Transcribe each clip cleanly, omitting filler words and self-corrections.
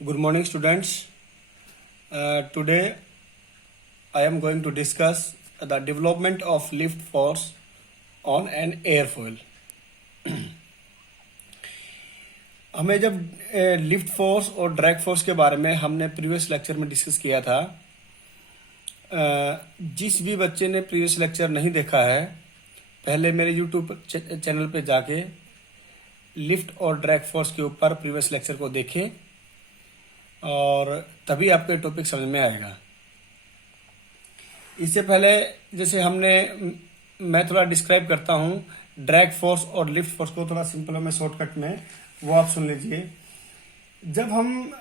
Good morning, students. Today I am going to discuss the development of lift force on an airfoil. हमें जब lift force और drag force के बारे में हमने प्रीवियस लेक्चर में डिस्कस किया था। जिस भी बच्चे ने प्रीवियस लेक्चर नहीं देखा है, पहले मेरे यूट्यूब चैनल पे जाके लिफ्ट और ड्रैग फोर्स के ऊपर प्रीवियस लेक्चर को देखें और तभी आपको टॉपिक समझ में आएगा। इससे पहले जैसे मैं थोड़ा डिस्क्राइब करता हूँ ड्रैग फोर्स और लिफ्ट फोर्स को, थोड़ा सिंपल में शॉर्टकट में, वो आप सुन लीजिए। जब हम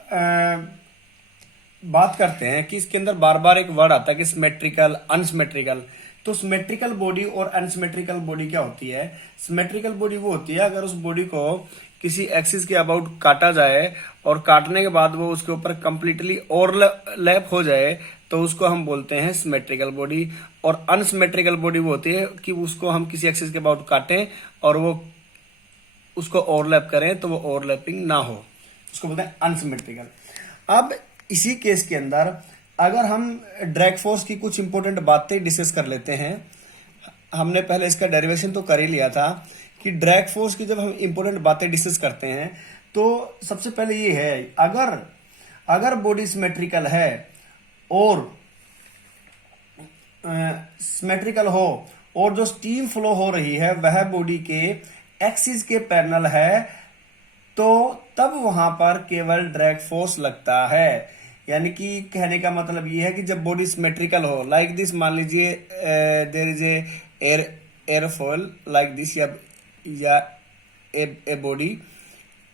बात करते हैं कि इसके अंदर बार बार एक वर्ड आता है कि सिमेट्रिकल, अनसिमेट्रिकल, तो सिमेट्रिकल बॉडी और अनसिमेट्रिकल बॉडी क्या होती है? सिमेट्रिकल बॉडी वो होती है अगर उस बॉडी को किसी एक्सिस के अबाउट काटा जाए और काटने के बाद वो उसके ऊपर कंप्लीटली ओवरलैप हो जाए तो उसको हम बोलते हैं सिमेट्रिकल बॉडी। और अनसिमेट्रिकल बॉडी वो होती है कि उसको हम किसी एक्सिस के अबाउट काटें और वो उसको ओवरलैप करें तो वो ओवरलैपिंग ना हो, उसको बोलते हैं अनसिमेट्रिकल। अब इसी केस के अंदर अगर हम ड्रैग फोर्स की कुछ इंपॉर्टेंट बातें डिस्कस कर लेते हैं। हमने पहले इसका डेरिवेशन तो कर ही लिया था कि ड्रैग फोर्स की जब हम इंपॉर्टेंट बातें डिस्कस करते हैं तो सबसे पहले ये है, अगर बॉडी सिमेट्रिकल है और सिमेट्रिकल हो और जो स्टीम फ्लो हो रही है वह बॉडी के एक्सिस के पैरेलल है तो तब वहां पर केवल ड्रैग फोर्स लगता है। यानी कि कहने का मतलब ये है कि जब बॉडी सिमेट्रिकल हो, लाइक दिस, मान लीजिए there is airfoil like this या ए बॉडी,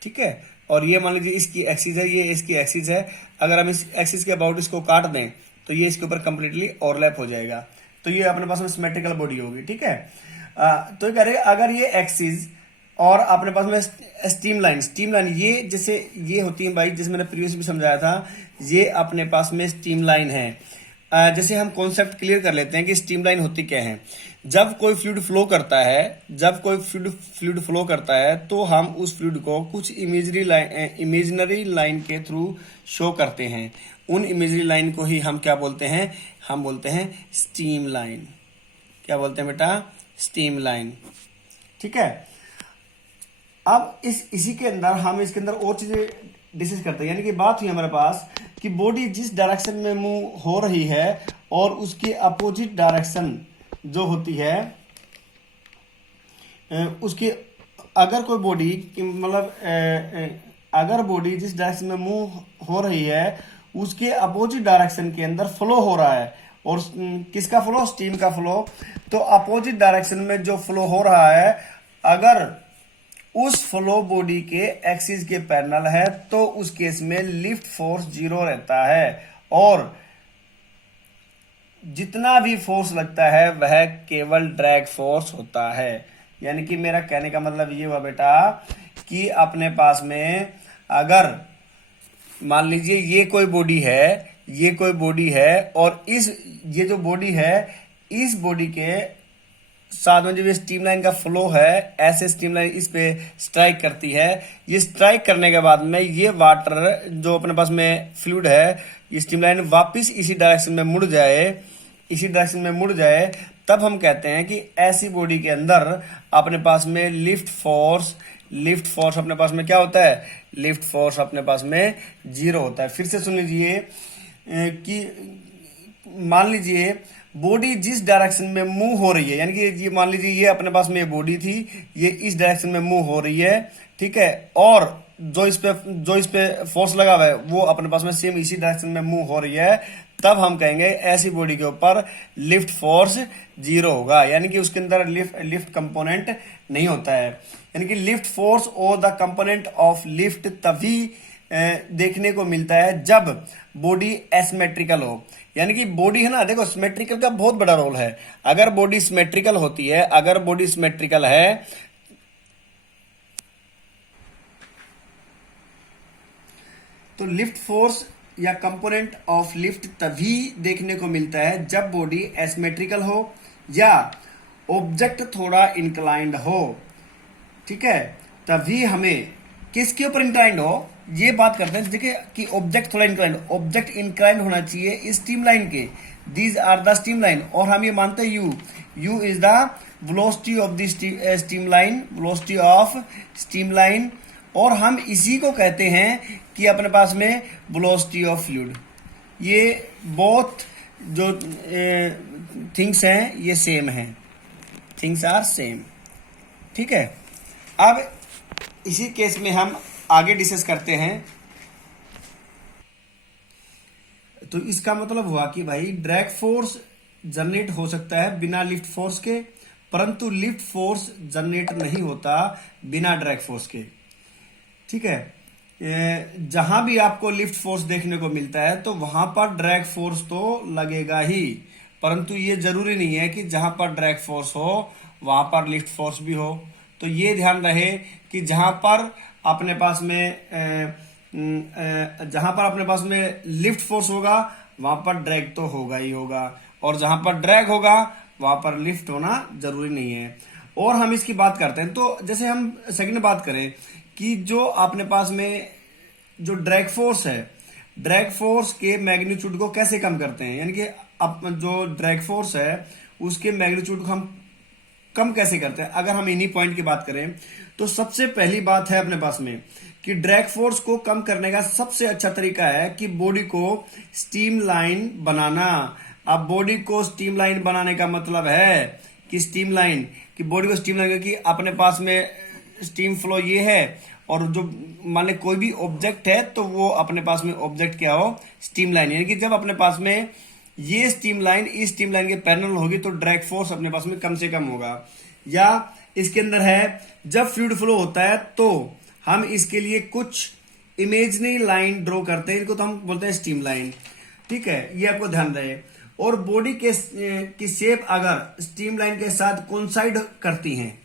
ठीक है, और ये मान लीजिए इसकी एक्सिस है, ये इसकी एक्सिस है। अगर हम इस एक्सिस के अबाउट इसको काट दें तो ये इसके ऊपर कंप्लीटली ओवरलैप हो जाएगा, तो ये अपने पास में सिमेट्रिकल बॉडी होगी, ठीक है। तो कह रहे अगर ये एक्सिस और अपने पास में स्टीम लाइन ये जैसे ये होती है भाई, जैसे मैंने प्रीवियस भी समझाया था, ये अपने पास में स्टीम लाइन है। जैसे हम कॉन्सेप्ट क्लियर कर लेते हैं कि स्टीम लाइन होती क्या है। जब कोई फ्लूइड फ्लो करता है तो हम उस फ्लूइड को कुछ इमेजिनरी लाइन के थ्रू शो करते हैं। उन इमेजिनरी लाइन को ही हम क्या बोलते हैं? हम बोलते हैं स्टीम लाइन। क्या बोलते हैं बेटा? स्टीम लाइन, ठीक है। अब इसी के अंदर हम इसके अंदर और चीजें डिस्कस करते हैं। यानी कि बात हुई हमारे पास कि बॉडी जिस डायरेक्शन में मूव हो रही है और उसकी अपोजिट डायरेक्शन जो होती है उसकी, अगर कोई बॉडी मतलब अगर बॉडी जिस डायरेक्शन में मूव हो रही है उसके अपोजिट डायरेक्शन के अंदर फ्लो हो रहा है, और किसका फ्लो? स्टीम का फ्लो। तो अपोजिट डायरेक्शन में जो फ्लो हो रहा है अगर उस फ्लो बॉडी के एक्सिस के पैरेलल है तो उस केस में लिफ्ट फोर्स 0 रहता है और जितना भी फोर्स लगता है वह केवल ड्रैग फोर्स होता है। यानी कि मेरा कहने का मतलब ये हुआ बेटा कि अपने पास में अगर मान लीजिए ये कोई बॉडी है और ये जो बॉडी है, इस बॉडी के साथ में जो ये स्टीम लाइन का फ्लो है, ऐसे स्टीम लाइन इस पे स्ट्राइक करती है। ये स्ट्राइक करने के बाद में ये वाटर जो अपने पास में फ्लूइड है, ये स्टीम लाइन वापस इसी डायरेक्शन में मुड़ जाए, तब हम कहते हैं कि ऐसी बॉडी के अंदर अपने पास में लिफ्ट फोर्स अपने पास में क्या होता है? लिफ्ट फोर्स अपने पास में 0 होता है। फिर से सुन लीजिए कि मान लीजिए बॉडी जिस डायरेक्शन में मूव हो रही है, यानी कि ये मान लीजिए ये अपने पास में बॉडी थी, ये इस डायरेक्शन में मूव हो रही है, ठीक है, और जो इस पे फोर्स लगा हुआ है वो अपने पास में सेम इसी डायरेक्शन में मूव हो रही है, तब हम कहेंगे ऐसी बॉडी के ऊपर लिफ्ट फोर्स 0 होगा। यानी कि उसके अंदर लिफ्ट कंपोनेंट नहीं होता है। यानी कि लिफ्ट फोर्स और द कंपोनेंट ऑफ लिफ्ट तभी देखने को मिलता है जब बॉडी एसिमेट्रिकल हो। यानी कि बॉडी है ना, देखो सिमेट्रिकल का बहुत बड़ा रोल है। अगर बॉडी सिमेट्रिकल है तो लिफ्ट फोर्स या कंपोनेंट ऑफ लिफ्ट तभी देखने को मिलता है जब बॉडी एसिमेट्रिकल हो या ऑब्जेक्ट थोड़ा इंक्लाइंड हो, ठीक है, तभी हमें किसके ऊपर इंक्लाइंड हो, ये बात करते हैं। देखिए कि ऑब्जेक्ट थोड़ा इंक्लाइंड, ऑब्जेक्ट इंक्लाइंड होना चाहिए इस स्ट्रीमलाइन के, दीज आर द स्ट्रीमलाइन, और हम ये मानते हैं you is the velocity of the streamline, velocity of streamline, और हम इसी को कहते हैं कि अपने पास में वेलोसिटी ऑफ फ्लूइड। ये बोथ जो थिंग्स हैं ये सेम हैं, थिंग्स आर सेम, ठीक है। अब इसी केस में हम आगे डिस्कस करते हैं। तो इसका मतलब हुआ कि भाई ड्रैग फोर्स जनरेट हो सकता है बिना लिफ्ट फोर्स के, परंतु लिफ्ट फोर्स जनरेट नहीं होता बिना ड्रैग फोर्स के, ठीक है। जहां भी आपको लिफ्ट फोर्स देखने को मिलता है तो वहां पर ड्रैग फोर्स तो लगेगा ही, परंतु ये जरूरी नहीं है कि जहां पर ड्रैग फोर्स हो वहां पर लिफ्ट फोर्स भी हो। तो ये ध्यान रहे कि जहां पर अपने पास में लिफ्ट फोर्स होगा वहां पर ड्रैग तो होगा ही होगा, और जहां पर ड्रैग होगा वहां पर लिफ्ट होना जरूरी नहीं है। और हम इसकी बात करते हैं, तो जैसे हम सेकंड बात करें कि जो अपने पास में जो ड्रैग फोर्स है, ड्रैग फोर्स के मैग्नीट्यूड को कैसे कम करते हैं, यानी कि अब जो ड्रैग फोर्स है उसके मैग्नीट्यूड को हम कम कैसे करते हैं। अगर हम इन्हीं पॉइंट की बात करें तो सबसे पहली बात है अपने पास में कि ड्रैग फोर्स को कम करने का सबसे अच्छा तरीका है कि बॉडी को स्ट्रीमलाइन बनाना। अब बॉडी को स्ट्रीमलाइन बनाने का मतलब है कि स्ट्रीमलाइन की बॉडी को स्ट्रीमलाइन, कि अपने पास में स्टीम फ्लो ये है, और जो मान ले कोई भी ऑब्जेक्ट है तो वो अपने पास में ऑब्जेक्ट क्या हो, स्ट्रीमलाइन, यानी कि जब अपने पास में ये स्ट्रीमलाइन इस स्ट्रीमलाइन के पैरेलल होगी तो ड्रैग फोर्स अपने पास में कम से कम होगा। या इसके अंदर है जब फ्लूइड फ्लो होता है तो हम इसके लिए कुछ इमेजिनरी लाइन ड्रॉ करते हैं, इनको तो हम बोलते हैं स्ट्रीमलाइन, ठीक है, ये आपको ध्यान रहे। और बॉडी के की शेप अगर स्ट्रीमलाइन के साथ कोइंसाइड करती हैं,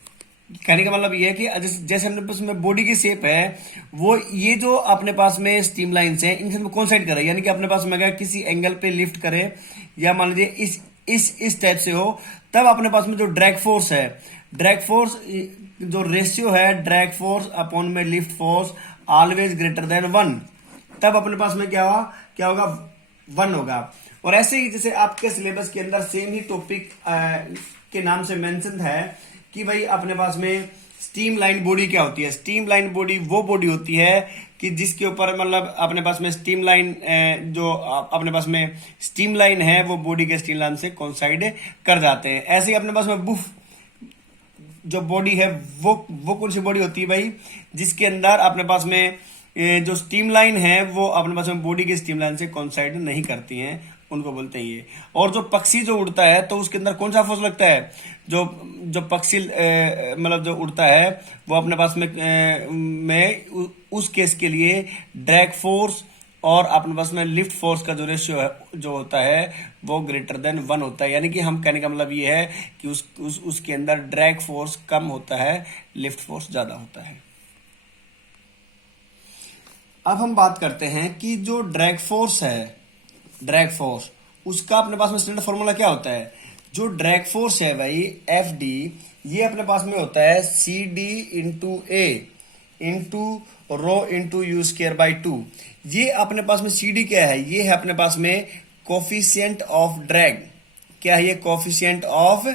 कहने का मतलब ये है कि जैसे अपने पास में बॉडी की शेप है वो ये जो अपने पास में स्ट्रीमलाइंस हैं इनसे कोइंसाइड करे, यानी कि अपने पास में अगर किसी एंगल पे लिफ्ट करे या मान लीजिए इस टाइप से हो, तब अपने पास में जो ड्रैग फोर्स है, ड्रैग फोर्स जो रेशियो है ड्रैग फोर्स अपॉन में lift force always greater than 1, तब अपने पास में क्या होगा 1 होगा। और ऐसे ही जैसे आपके सिलेबस के अंदर सेम ही टॉपिक के नाम से मेंशन है कि भाई अपने पास में स्ट्रीमलाइन बॉडी क्या होती है। स्ट्रीमलाइन बॉडी वो बॉडी होती है कि जिसके ऊपर मतलब अपने पास में स्ट्रीमलाइन जो अपने पास में स्ट्रीमलाइन है वो बॉडी के स्ट्रीमलाइन से कोइंसाइड कर जाते हैं। ऐसे ही अपने पास में बुफ जो बॉडी है वो कौन सी बॉडी होती है भाई, जिसके अंदर अपने पास में जो स्ट्रीमलाइन है वो अपने पास में बॉडी के स्ट्रीमलाइन से कोइंसाइड नहीं करती हैं, उनको बोलते हैं ये। और जो पक्षी जो उड़ता है तो उसके अंदर कौन सा फोर्स लगता है, जो पक्षी मतलब जो उड़ता है वो अपने पास में उस केस के लिए ड्रैग फोर्स और अपने पास में लिफ्ट फोर्स का जो रेशियो है जो होता है वो ग्रेटर देन 1 होता है। यानी कि हम कहने का मतलब ये है कि उसके अंदर ड्रैग फोर्स कम होता है, लिफ्ट फोर्स ज्यादा होता है। अब हम बात करते हैं कि जो ड्रैग फोर्स है, ड्रैग फोर्स उसका अपने पास में स्टैंडर्ड फॉर्मूला क्या होता है। जो ड्रैग फोर्स है भाई एफ डी, ये अपने पास में होता है C D into A into rho into U square by 2। ये अपने पास में सी डी क्या है, ये है अपने पास में कोफिशिएंट ऑफ ड्रैग। क्या है ये, कोफिशिएंट ऑफ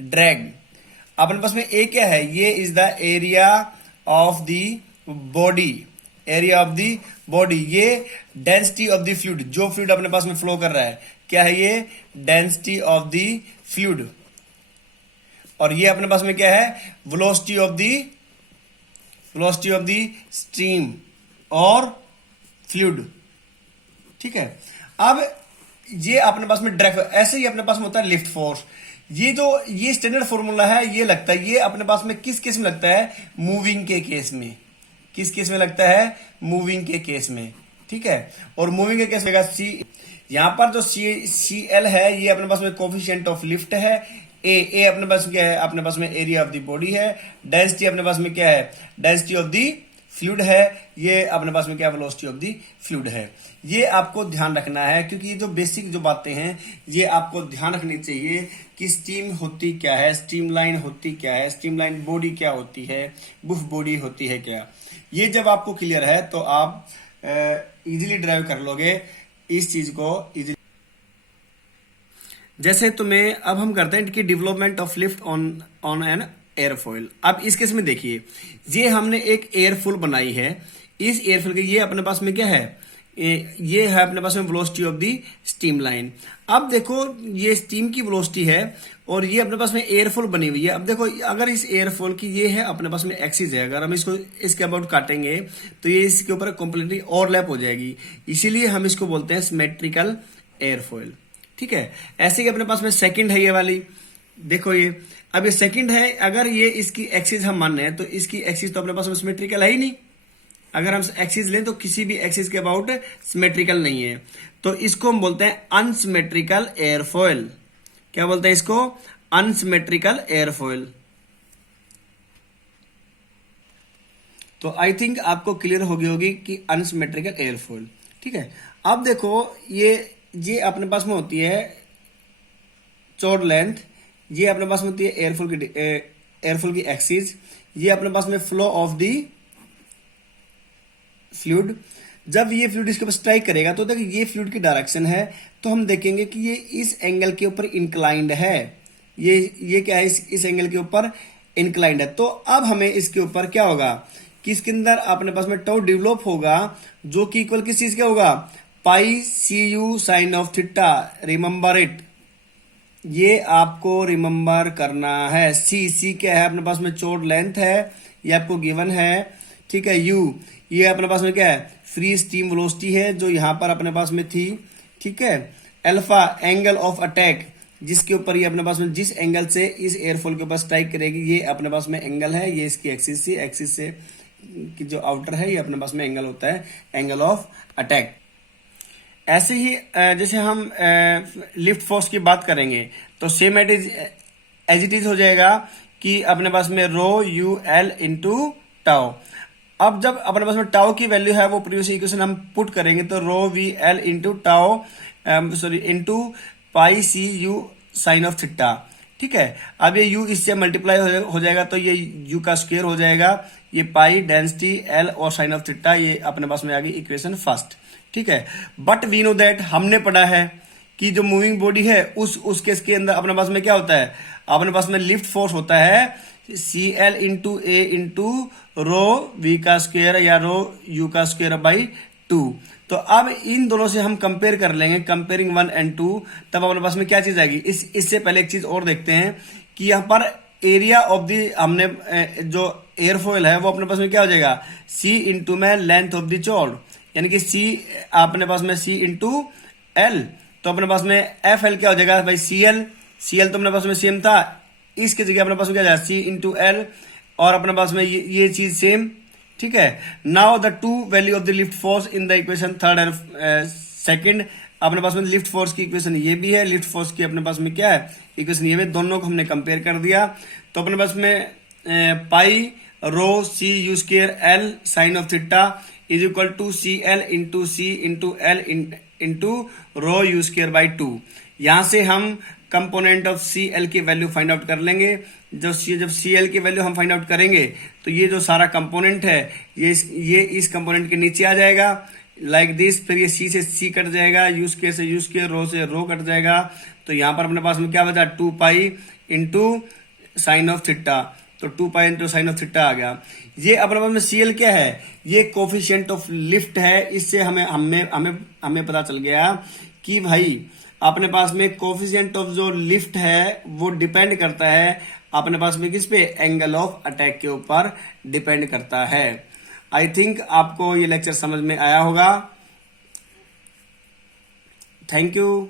ड्रैग। अपने पास में ए क्या है, ये is the area of the body, area of the body. ये डेंसिटी ऑफ द फ्लूइड, जो फ्लूइड अपने पास में फ्लो कर रहा है, क्या है ये, डेंसिटी ऑफ द फ्लूइड। और ये अपने पास में क्या है, वेलोसिटी ऑफ द स्ट्रीम और फ्लूइड, ठीक है। अब ये अपने पास में ड्रैग, ऐसे ही अपने पास में होता है लिफ्ट फोर्स। ये स्टैंडर्ड फॉर्मूला है, ये लगता है, ये अपने पास में किस केस में लगता है, मूविंग के केस में। किस केस में लगता है, मूविंग के केस में, ठीक है। और मूविंग के केस में सी, यहां पर जो सी एल है ये अपने पास में कोफिशिएंट ऑफ लिफ्ट है। ए अपने पास में क्या है, अपने पास में एरिया ऑफ द बॉडी है। डेंसिटी अपने पास में क्या है, डेंसिटी ऑफ द फ्लूइड है। ये अपने पास में क्या, वेलोसिटी ऑफ द फ्लूइड है। ये आपको ध्यान रखना है क्योंकि ये जो बेसिक जो बातें हैं ये आपको ध्यान रखनी चाहिए कि स्टीम होती क्या है, स्ट्रीमलाइन होती क्या है, स्ट्रीमलाइन बॉडी क्या होती है, बुफ बॉडी होती है क्या। ये जब आपको क्लियर है तो आप इजीली ड्राइव कर लोगे इस चीज को इजीली। जैसे तुम्हें अब हम करते हैं कि development of lift on on an airfoil. अब इस केस में देखिए, ये हमने एक एयरफॉइल बनाई है। इस एयरफॉइल के ये अपने पास में क्या है, ये है अपने पास में velocity of the steam line. अब देखो ये स्टीम की वेलोसिटी है और ये अपने पास में एयरफॉइल बनी हुई है। अब देखो अगर इस एयरफॉइल की ये है अपने पास में एक्सिस है, अगर हम इसको इसके अबाउट काटेंगे तो ये इसके ऊपर कंप्लीटली ओवरलैप हो जाएगी, इसीलिए हम इसको बोलते हैं सिमेट्रिकल एयरफॉइल। ठीक है, ऐसे ही अपने पास में सेकंड है ये वाली, देखो ये अब ये सेकंड है, अगर ये इसकी एक्सिस हम मान रहे हैं तो इसकी एक्सिस तो अपने पास में सिमेट्रिकल है ही नहीं। अगर हम एक्सिस लें तो किसी भी एक्सिस के अबाउट सिमेट्रिकल नहीं है, तो इसको हम बोलते हैं अनसिमेट्रिकल एयरफॉइल। क्या बोलते हैं इसको, अनसिमेट्रिकल एयरफॉइल। तो आई थिंक आपको क्लियर हो गई होगी कि अनसिमेट्रिकल एयरफॉइल। ठीक है, अब देखो ये अपने पास में होती है चौड़ लेंथ, ये अपने पास में होती है एयरफॉइल की एक्सिस, ये अपने पास में फ्लो ऑफ दी फ्लूइड। जब ये फ्लूइड इसके ऊपर स्ट्राइक करेगा तो देखिए ये फ्लूइड की डायरेक्शन है, तो हम देखेंगे कि ये इस एंगल के ऊपर इंक्लाइंड है। ये क्या है, इस एंगल के ऊपर इंक्लाइंड है। तो अब हमें इसके ऊपर क्या होगा कि इसके अंदर अपने पास में टो डेवलप होगा, जो कि इक्वल किस चीज का होगा, pi C U sine of theta. Remember it, ये आपको रिमेंबर करना है। सी क्या है अपने पास में चौड़ लेंथ है, ये आपको गिवन है। ठीक है, यू ये अपने पास में क्या है, फ्री स्टीम वेलोसिटी है जो यहां पर अपने पास में थी। ठीक है, अल्फा एंगल ऑफ अटैक, जिसके ऊपर ये अपने पास में जिस एंगल से इस एयरफॉइल के ऊपर स्ट्राइक करेगी ये अपने पास में एंगल है, ये इसकी एक्सिस से की जो आउटर है ये अपने पास में एंगल होता है, एंगल ऑफ अटैक। ऐसे ही जैसे हम लिफ्ट फोर्स की बात करेंगे तो सेम एज इट इज हो जाएगा कि अपने पास में रो यू एल इंटू टाओ। अब जब अपने पास में टाओ की वैल्यू है वो प्रीवियस इक्वेशन हम पुट करेंगे तो rho V L into tau into pi C U sine of theta. ठीक है, अब ये u इससे मल्टीप्लाई हो जाएगा तो ये u का स्क्वायर हो जाएगा, ये पाई डेंसिटी एल और साइन ऑफ थीटा, ये अपने पास में आ गई इक्वेशन फर्स्ट। ठीक है, बट वी नो दैट, हमने पढ़ा है कि जो मूविंग बॉडी है उस केस के अंदर अपने पास में क्या होता है, अपने पास में लिफ्ट फोर्स होता है C L into A into rho V का स्क्वायर या रो यू का स्क्वायर बाई 2। तो अब इन दोनों से हम कंपेयर कर लेंगे, कंपेयरिंग 1 and 2, तब अपने पास में क्या चीज आएगी। इससे पहले एक चीज और देखते हैं कि यहाँ पर एरिया ऑफ दी हमने जो एयरफॉइल है वो अपने पास में क्या हो जाएगा, सी इंटू में लेंथ ऑफ द चौड़, यानी कि सी अपने पास में सी इंटू एल, तो अपने पास में एफ एल क्या हो जाएगा भाई, सी एल तो अपने पास में सेम था, इसकी जगह अपने पास में क्या जाएगा सी इंटू एल, और अपने पास में ये चीज सेम। ठीक है, now the two value of the lift force in the equation third and second, अपने पास में लिफ्ट फोर्स की इक्वेशन ये भी है, लिफ्ट फोर्स की अपने पास में क्या है इक्वेशन ये भी, दोनों को हमने कंपेयर कर दिया। तो अपने पास में pi rho C U square L sine of theta is equal to C L into L into rho U square by 2। यहां से हम कंपोनेंट ऑफ सी एल की वैल्यू फाइंड आउट कर लेंगे। जब सी एल की वैल्यू हम find out करेंगे तो ये जो सारा कंपोनेंट है ये इस कंपोनेंट के नीचे आ जाएगा लाइक दिस, फिर ये सी से सी कट जाएगा, यू स्क्वायर से यू स्क्वायर, रो से रो कट जाएगा, तो यहाँ पर अपने पास में क्या बचा 2 pi into sine of theta, तो 2 pi into sine of theta आ गया। ये अपने पास में सी एल क्या है, ये कोफिशिएंट ऑफ लिफ्ट है। इससे हमें पता चल गया कि भाई अपने पास में कोफिशिएंट ऑफ जो लिफ्ट है वो डिपेंड करता है अपने पास में किस पे, एंगल ऑफ अटैक के ऊपर डिपेंड करता है। आई थिंक आपको ये लेक्चर समझ में आया होगा। Thank you.